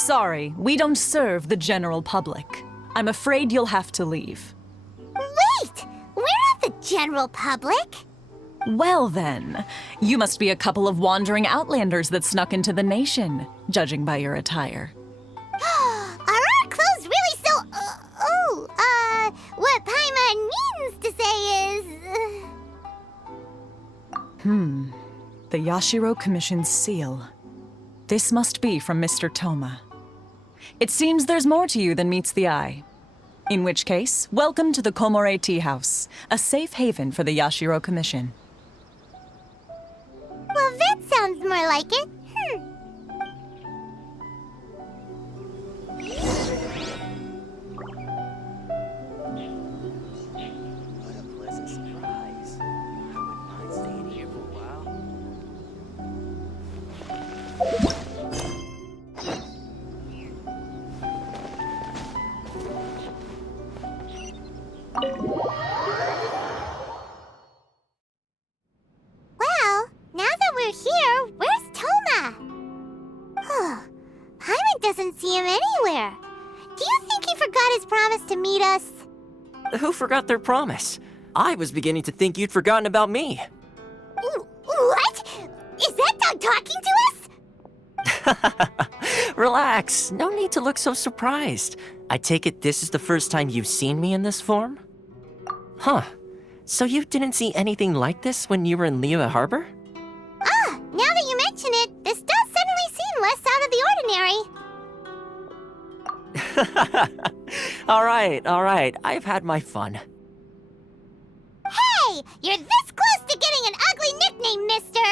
Sorry, we don't serve the general public. I'm afraid you'll have to leave. Wait! We're not the general public! Well then, you must be a couple of wandering outlanders that snuck into the nation, judging by your attire. Are our clothes really so... what Paimon means to say is... The Yashiro Commission's seal. This must be from Mr. Toma. It seems there's more to you than meets the eye. In which case, welcome to the Komore Tea House, a safe haven for the Yashiro Commission. Well, that sounds more like it. What a pleasant surprise. I wouldn't mind staying here for a while. Well, now that we're here, where's Toma? Paimon doesn't see him anywhere. Do you think he forgot his promise to meet us? Who forgot their promise? I was beginning to think you'd forgotten about me. What? Is that dog talking to us? Relax. No need to look so surprised. I take it this is the first time you've seen me in this form? Huh. So you didn't see anything like this when you were in Liyue Harbor? Now that you mention it, this does suddenly seem less out of the ordinary. All right. I've had my fun. Hey, you're this close to getting an ugly nickname, mister!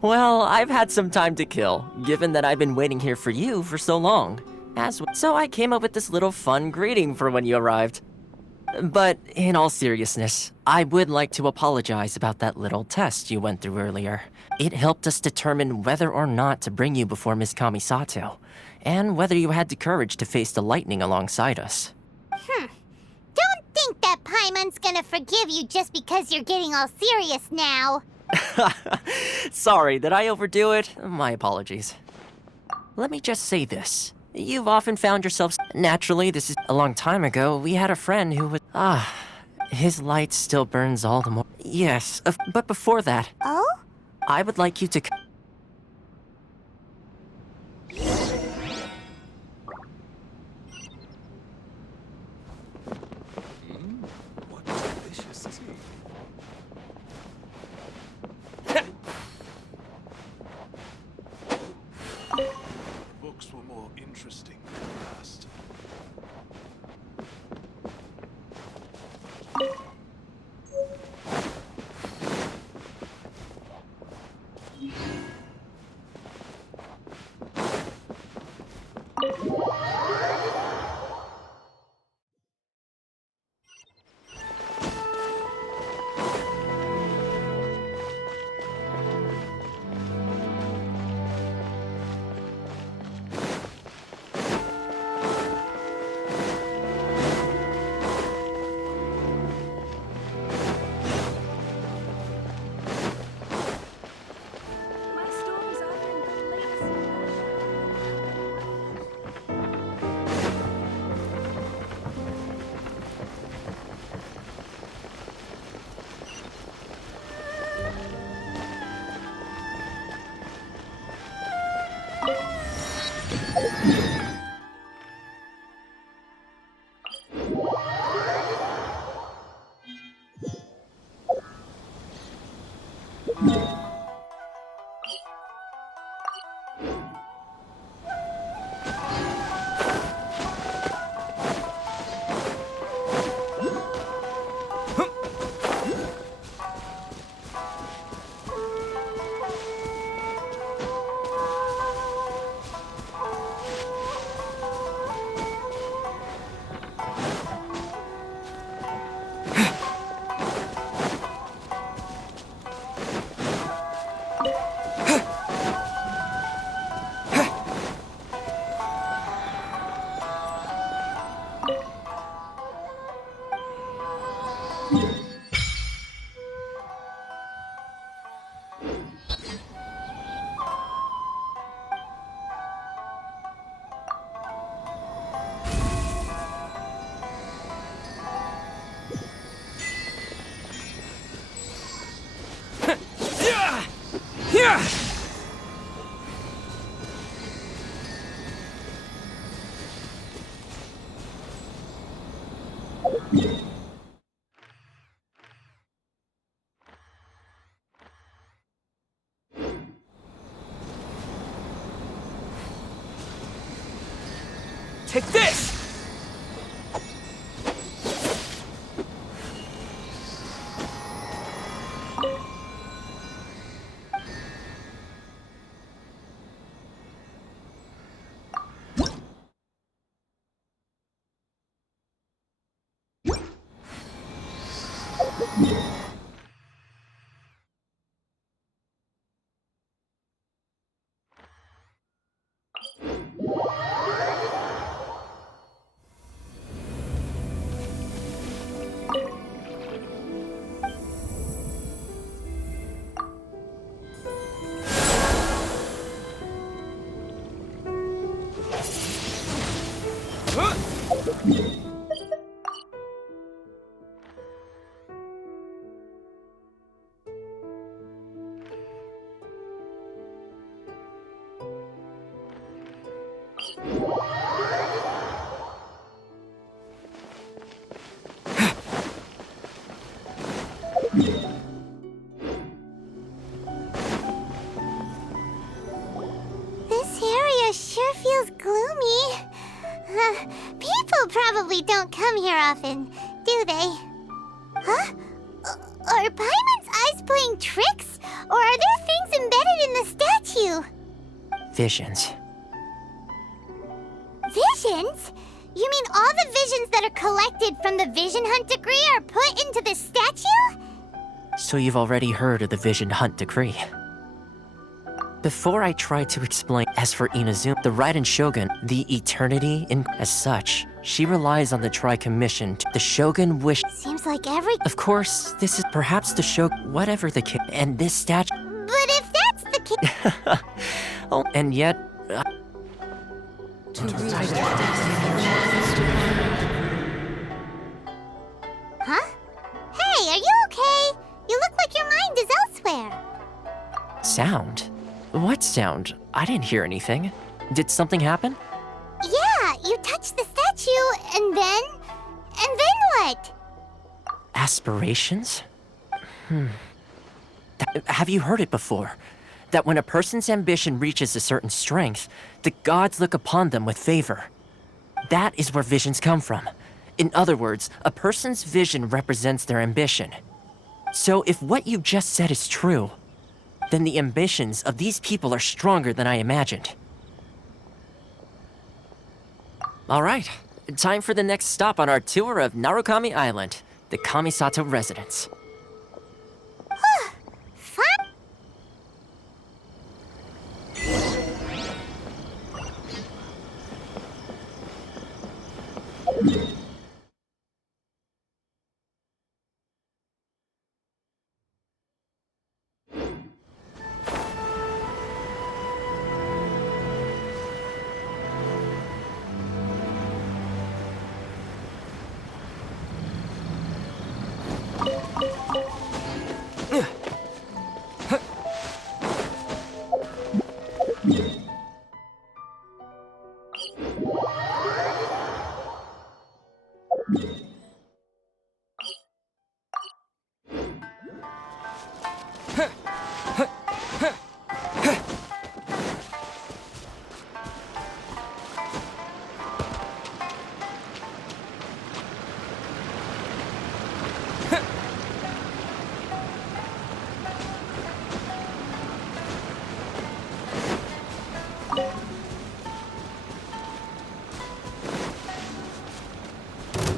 Well, I've had some time to kill, given that I've been waiting here for you for so long. So I came up with this little fun greeting for when you arrived. But in all seriousness, I would like to apologize about that little test you went through earlier. It helped us determine whether or not to bring you before Miss Kamisato, and whether you had the courage to face the lightning alongside us. Don't think that Paimon's gonna forgive you just because you're getting all serious now. Sorry, did I overdo it? My apologies. Let me just say this. You've often found yourself... Naturally, this is a long time ago. We had a friend who was... his light still burns all the more... Yes, but before that... Oh? I would like you to... What delicious tea. Books were more interesting than last. Take this! This area sure feels gloomy. People probably don't come here often, do they? Huh? Are Paimon's eyes playing tricks? Or are there things embedded in the statue? Visions. Visions? You mean all the visions that are collected from the Vision Hunt decree are put into this statue? So you've already heard of the Vision Hunt decree. Before I try to explain, as for Inazuma, the Raiden Shogun, the Eternity in as such, she relies on the Tri-Commission. The Shogun wish. Seems like every... Of course, this is perhaps the Shogun, whatever the case, and this statue. But if that's the case... Oh, and yet, Huh? Hey, are you okay? You look like your mind is elsewhere. sound. What sound? I didn't hear anything. Did something happen? Yeah, you touched the statue, and then what? Aspirations? Have you heard it before? That when a person's ambition reaches a certain strength, the gods look upon them with favor. That is where visions come from. In other words, a person's vision represents their ambition. So if what you just said is true, then the ambitions of these people are stronger than I imagined. All right, time for the next stop on our tour of Narukami Island, the Kamisato residence. Fun?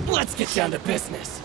Let's get down to business.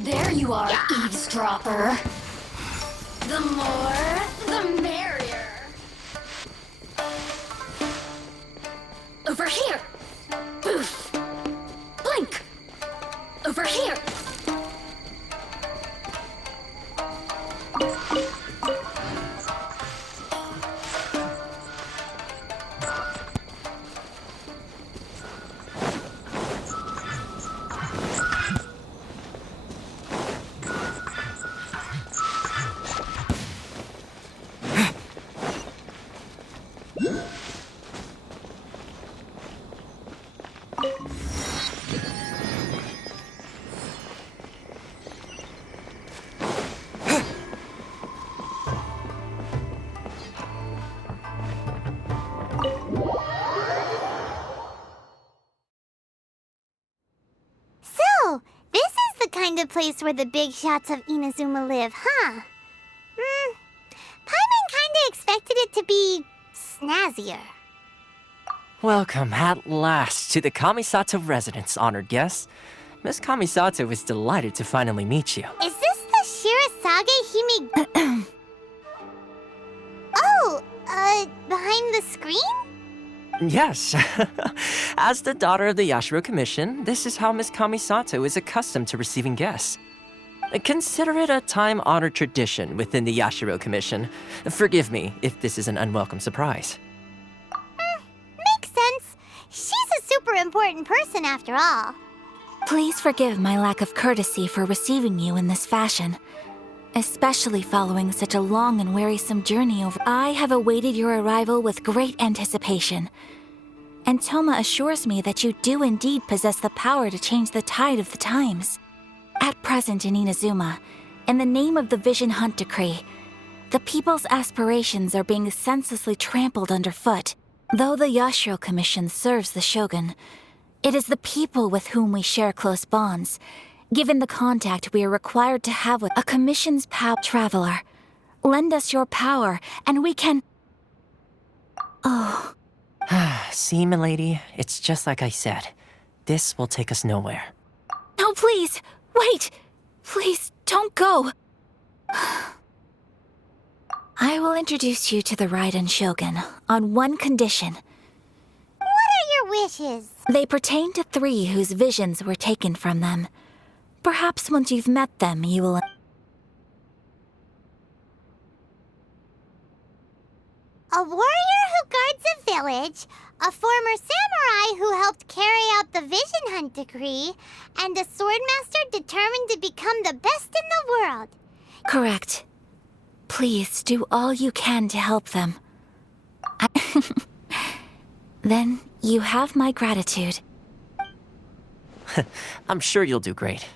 There you are, eavesdropper. The more, the merrier. Over here. Boof. Blink. Over here. So, this is the kind of place where the big shots of Inazuma live, huh? Paimon kinda expected it to be snazzier. Welcome at last to the Kamisato residence, honored guests. Miss Kamisato is delighted to finally meet you. Is this the Shirazage Hime... Oh, behind the screen? Yes. As the daughter of the Yashiro Commission, this is how Miss Kamisato is accustomed to receiving guests. Consider it a time-honored tradition within the Yashiro Commission. Forgive me if this is an unwelcome surprise. Makes sense. She's a super important person after all. Please forgive my lack of courtesy for receiving you in this fashion, especially following such a long and wearisome journey over. I have awaited your arrival with great anticipation, and Toma assures me that you do indeed possess the power to change the tide of the times. At present in Inazuma, in the name of the Vision Hunt Decree, the people's aspirations are being senselessly trampled underfoot. Though the Yashiro Commission serves the Shogun, it is the people with whom we share close bonds. Given the contact we are required to have with a Commission's traveler, lend us your power, and we can... Oh... See, milady, it's just like I said. This will take us nowhere. No, please! Wait! Please, don't go! I will introduce you to the Raiden Shogun on one condition. What are your wishes? They pertain to three whose visions were taken from them. Perhaps once you've met them, you will... A warrior who guards a village, a former samurai who helped carry out the Vision Hunt Decree, and a swordmaster determined to become the best in the world. Correct. Please do all you can to help them. Then you have my gratitude. I'm sure you'll do great.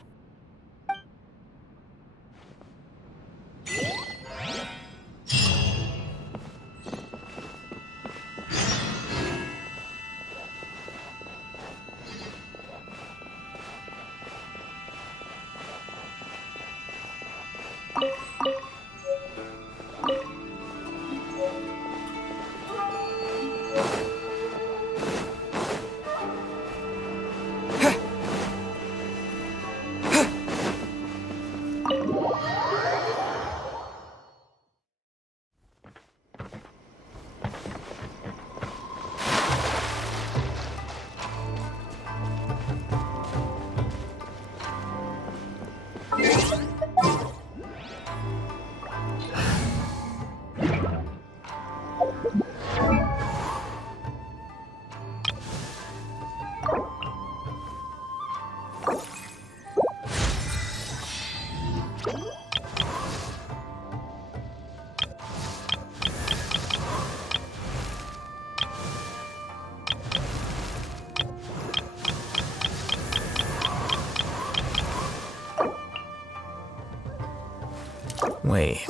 Wait.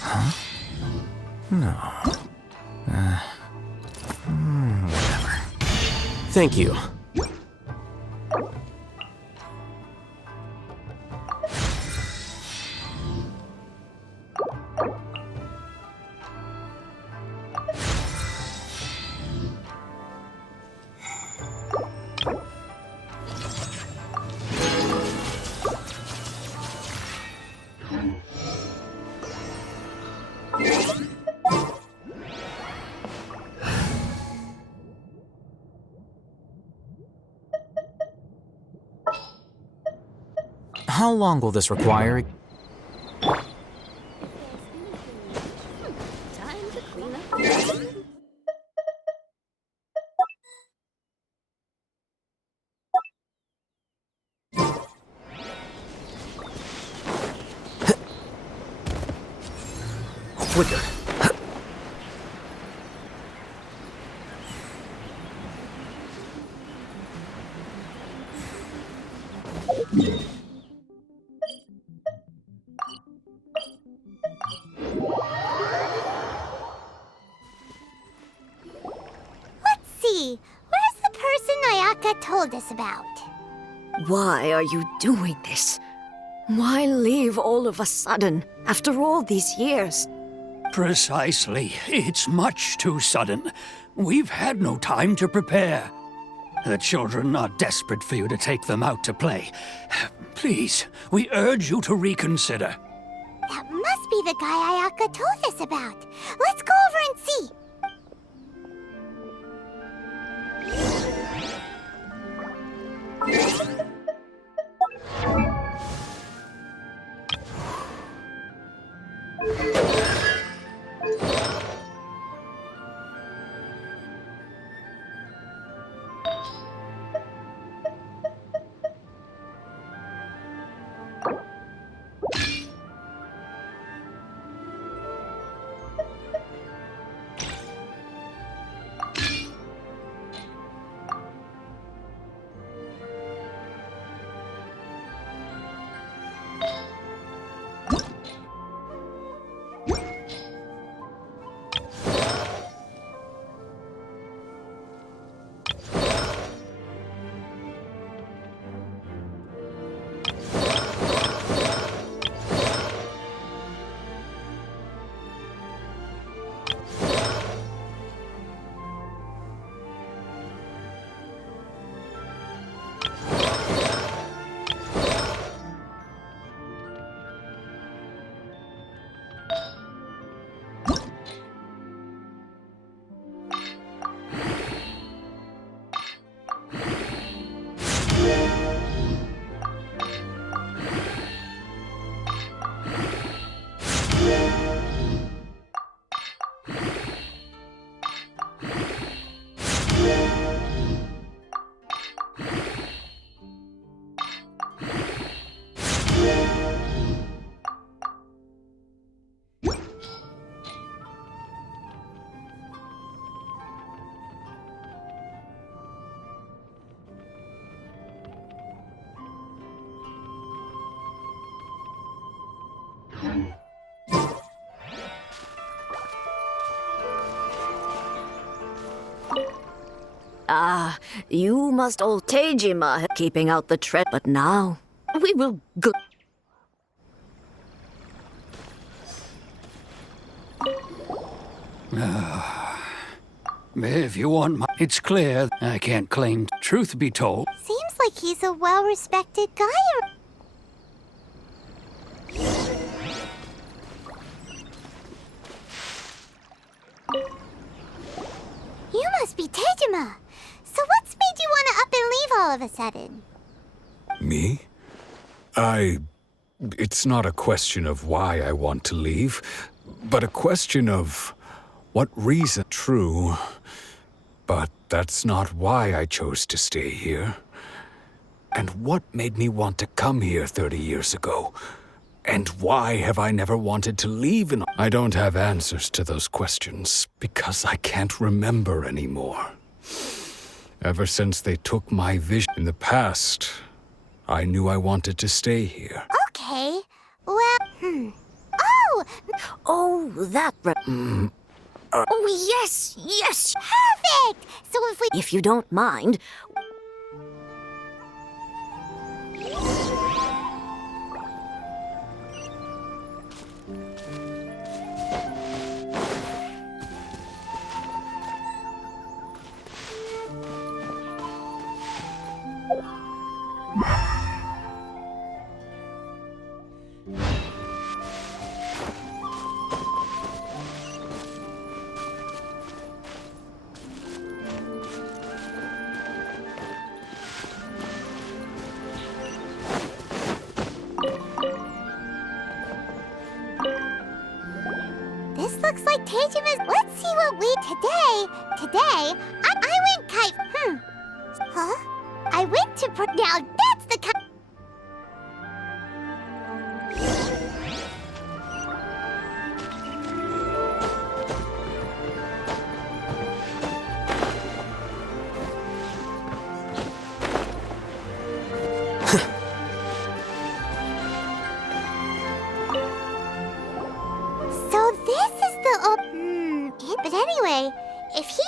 Huh? No. Thank you. How long will this require? Quicker. Let's see. Where's the person Ayaka told us about? Why are you doing this? Why leave all of a sudden, after all these years? Precisely. It's much too sudden. We've had no time to prepare. The children are desperate for you to take them out to play. Please, we urge you to reconsider. That must be the guy Ayaka told us about. Let's go over and see. Ah, you must old Tejima keeping out the tread, but now we will go. If you want my... It's clear I can't claim... Truth be told, Seems like he's a well-respected guy. You must be Tejima. So what's made you want to up and leave all of a sudden? Me? It's not a question of why I want to leave, but a question of what reason. True, but that's not why I chose to stay here. And what made me want to come here 30 years ago? And why have I never wanted to leave? I don't have answers to those questions because I can't remember anymore. Ever since they took my vision in the past, I knew I wanted to stay here. Okay. Well, Oh! Oh, that. Oh, yes, yes! Perfect! So If you don't mind, this looks like Teijima's. Let's see what we today. I went kite. Huh? I went to. Now that's the kind. So this is the but anyway, if he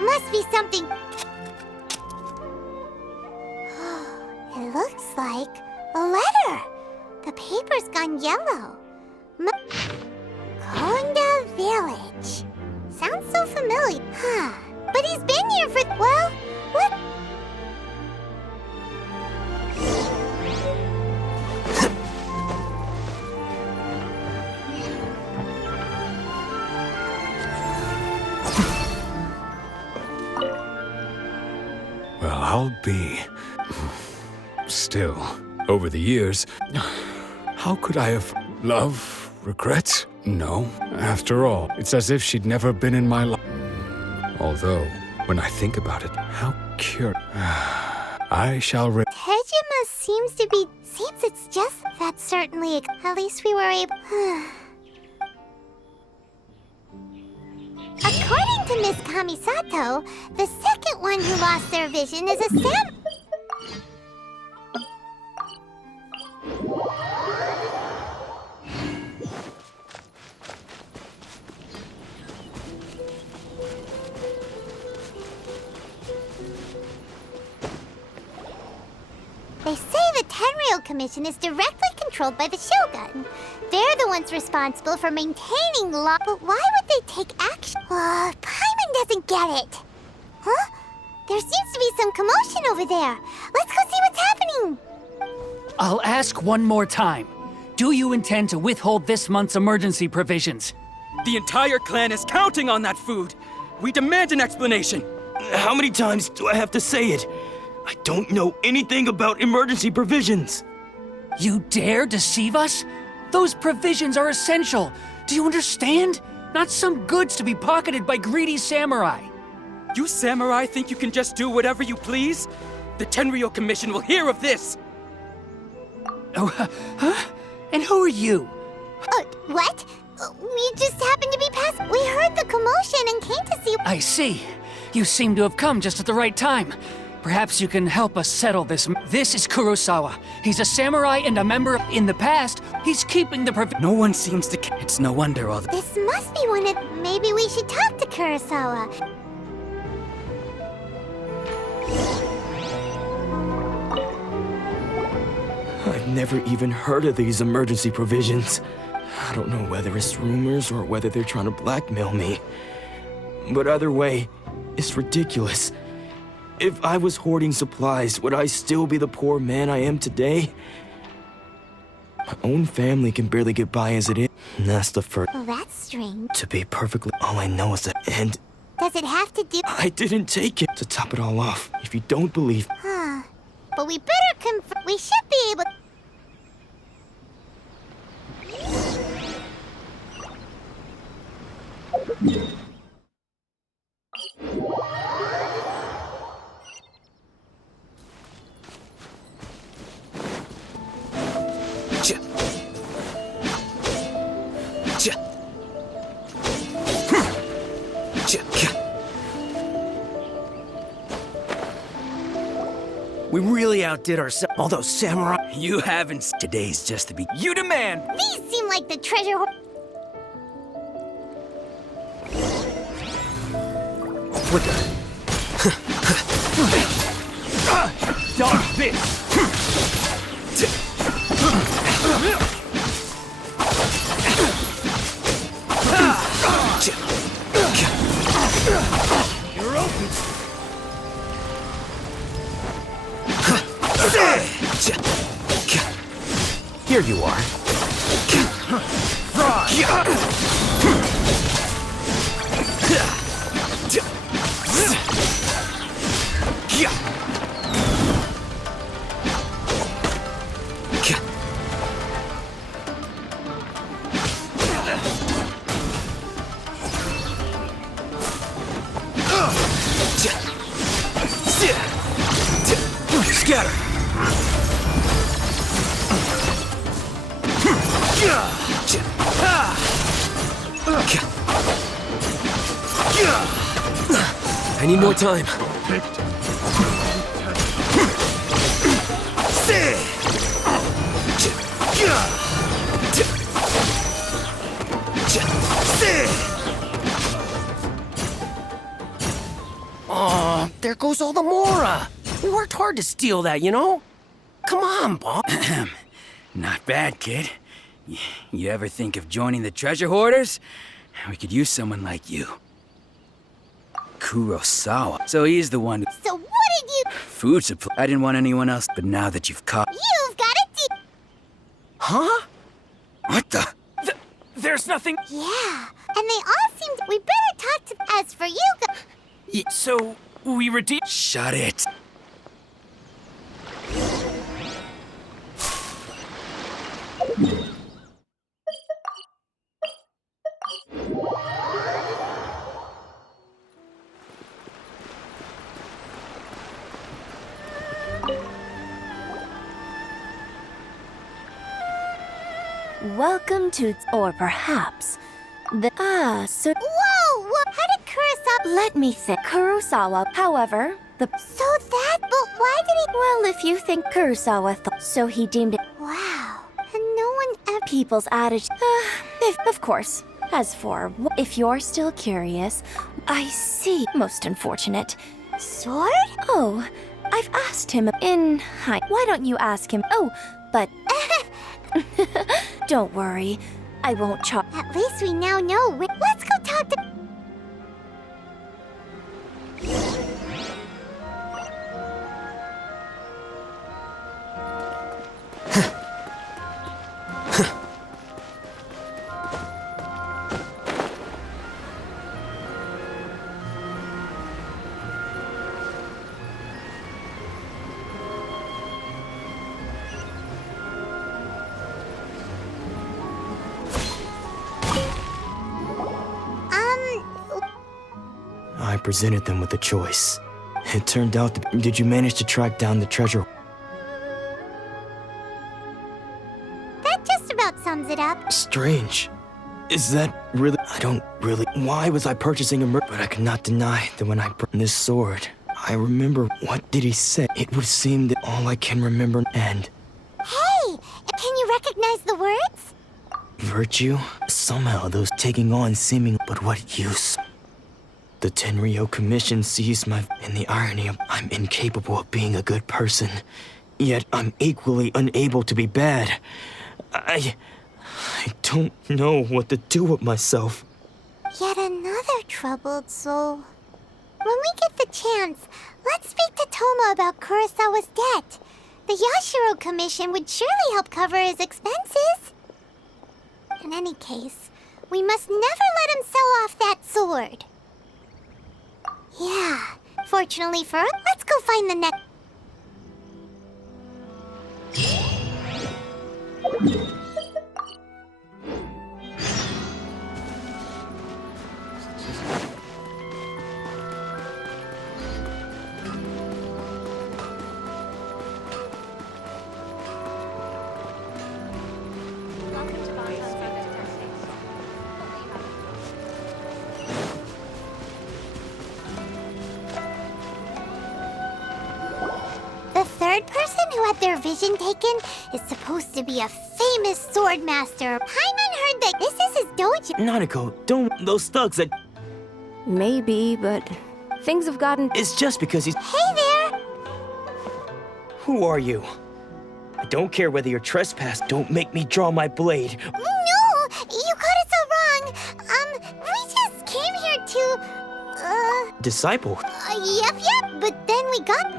must be something. It looks like a letter. The paper's gone yellow. Konda Village. Sounds so familiar. Huh. But he's been here for... Well, what... Well, I'll be... Still, over the years, how could I have... Love? Regrets? No. After all, it's as if she'd never been in my life. Although, when I think about it, how curious... I shall... Tejima seems to be... Seems it's just... That's certainly... At least we were able... According to Miss Kamisato, the second one who lost their vision is a sam... They say the Tenryou Commission is directly controlled by the Shogun. They're the ones responsible for maintaining law. But why would they take action? Paimon doesn't get it. Huh? There seems to be some commotion over there. Let's go see what's happening. I'll ask one more time. Do you intend to withhold this month's emergency provisions? The entire clan is counting on that food. We demand an explanation. How many times do I have to say it? I don't know anything about emergency provisions. You dare deceive us? Those provisions are essential. Do you understand? Not some goods to be pocketed by greedy samurai. You samurai think you can just do whatever you please? The Tenryou Commission will hear of this! Oh, huh? And who are you? What? We just happened to be past. We heard the commotion and came to see. I see. You seem to have come just at the right time. Perhaps you can help us settle this. This is Kurosawa. He's a samurai and a member. In the past, he's keeping the No one seems to care. It's no wonder all the. This must be one of. Maybe we should talk to Kurosawa. I've never even heard of these emergency provisions. I don't know whether it's rumors or whether they're trying to blackmail me. But either way, it's ridiculous. If I was hoarding supplies, would I still be the poor man I am today? My own family can barely get by as it is. And that's the first. Well, that's strange. To be perfectly, all I know is that. And Does it have to do? I didn't take it. To top it all off, if you don't believe. Huh. But we better confirm. We should be able. We really outdid ourselves. All those samurai. You haven't. Today's just the be. You demand! These seem like the treasure. What the? Dog bitch! You're open. Here you are. Scatter. I need more time. Oh, there goes all the Mora. We worked hard to steal that, you know? Come on, Bob. Not bad, kid. You ever think of joining the treasure hoarders? We could use someone like you. Kurosawa. So he's the one. So what did you? Food supply. I didn't want anyone else, but now that you've caught. You've got it. Huh? What the? There's nothing. Yeah, and they all seem to. We better talk to. As for you, So we redeem. Shut it. Welcome to, or perhaps, the, so... Whoa! How did Kurosawa... Let me think. Kurosawa, however, the... So that... But why did he... Well, if you think Kurosawa thought, so he deemed it... Wow. And no one ever... People's attitude... of course. As for, if you're still curious, I see. Most unfortunate. Sword? Oh, I've asked him in... Why don't you ask him... Oh, but... Don't worry. I won't charge. At least we now know. Let's go talk to... presented them with a choice. It turned out to be... Did you manage to track down the treasure? That just about sums it up. Strange. Is that really... I don't really... Why was I purchasing a But I cannot deny that when I burned this sword, I remember... What did he say? It would seem that all I can remember... And... Hey! Can you recognize the words? Virtue? Somehow those taking on seeming... But what use? The Tenryo Commission sees my... And the irony of I'm incapable of being a good person. Yet I'm equally unable to be bad. I don't know what to do with myself. Yet another troubled soul. When we get the chance, let's speak to Toma about Kurosawa's debt. The Yashiro Commission would surely help cover his expenses. In any case, we must never let him sell off that sword. Yeah, fortunately for us, let's go find the next... The third person who had their vision taken is supposed to be a famous sword master. Paimon heard that this is his dojo. Nanako, don't... Those thugs that... Maybe, but things have gotten... It's just because he's... Hey there! Who are you? I don't care whether you're trespassed. Don't make me draw my blade. No! You got it so wrong. We just came here to... Disciple? Yep, but then we got...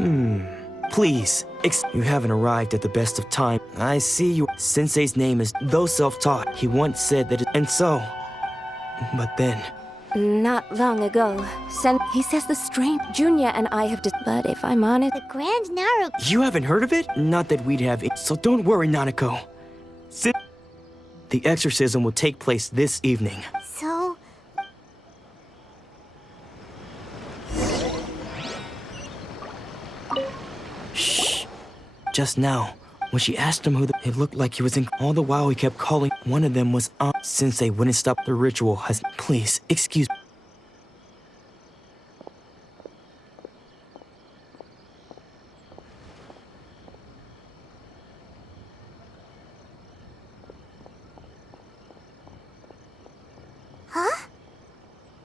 Please, you haven't arrived at the best of time. I see you. Sensei's name is though self-taught. He once said that and so... But then... Not long ago, he says the strange Junya and I have but if I'm honest... The Grand Naru... You haven't heard of it? Not that we'd have it. So don't worry, Nanako. The exorcism will take place this evening. So... Shh. Just now, when she asked him it looked like he was in... All the while he kept calling. One of them was Sensei wouldn't stop the ritual. Please, excuse me. Huh?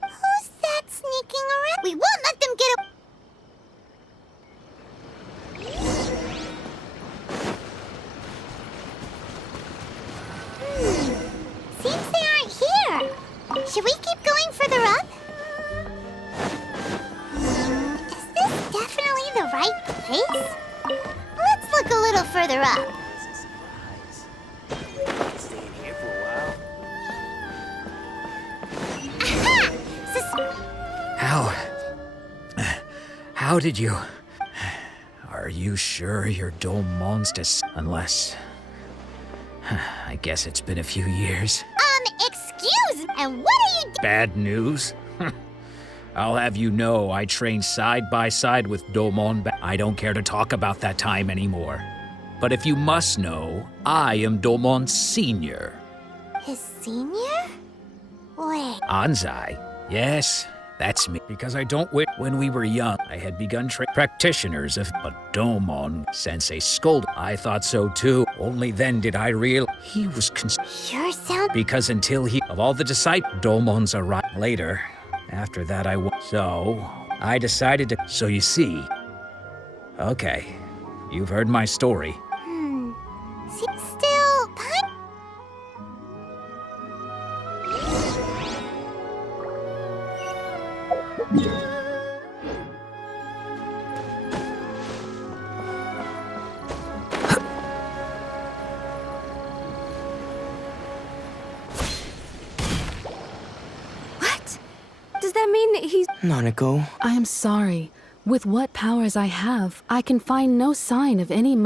Who's that sneaking around? We won't let them get a... Seems they aren't here. Should we keep going further up? Is this definitely the right place? Let's look a little further up. How did you... Are you sure your Domon's unless... I guess it's been a few years. Excuse me, and what are you Bad news? I'll have you know I trained side by side with Domon. I don't care to talk about that time anymore. But if you must know, I am Domon's senior. His senior? Wait. Anzai? Yes, that's me. Because I don't wish... When we were young, I had begun practitioners of... But Domon, Sensei scolded. I thought so too. Only then did I realize he was... Sure sound... Because until he... Of all the disciples, Domon's arrived later. After that So, I decided to... So you see... Okay, you've heard my story. Still... What? Does that mean that he's... Nanako? I am sorry. With what powers I have, I can find no sign of any...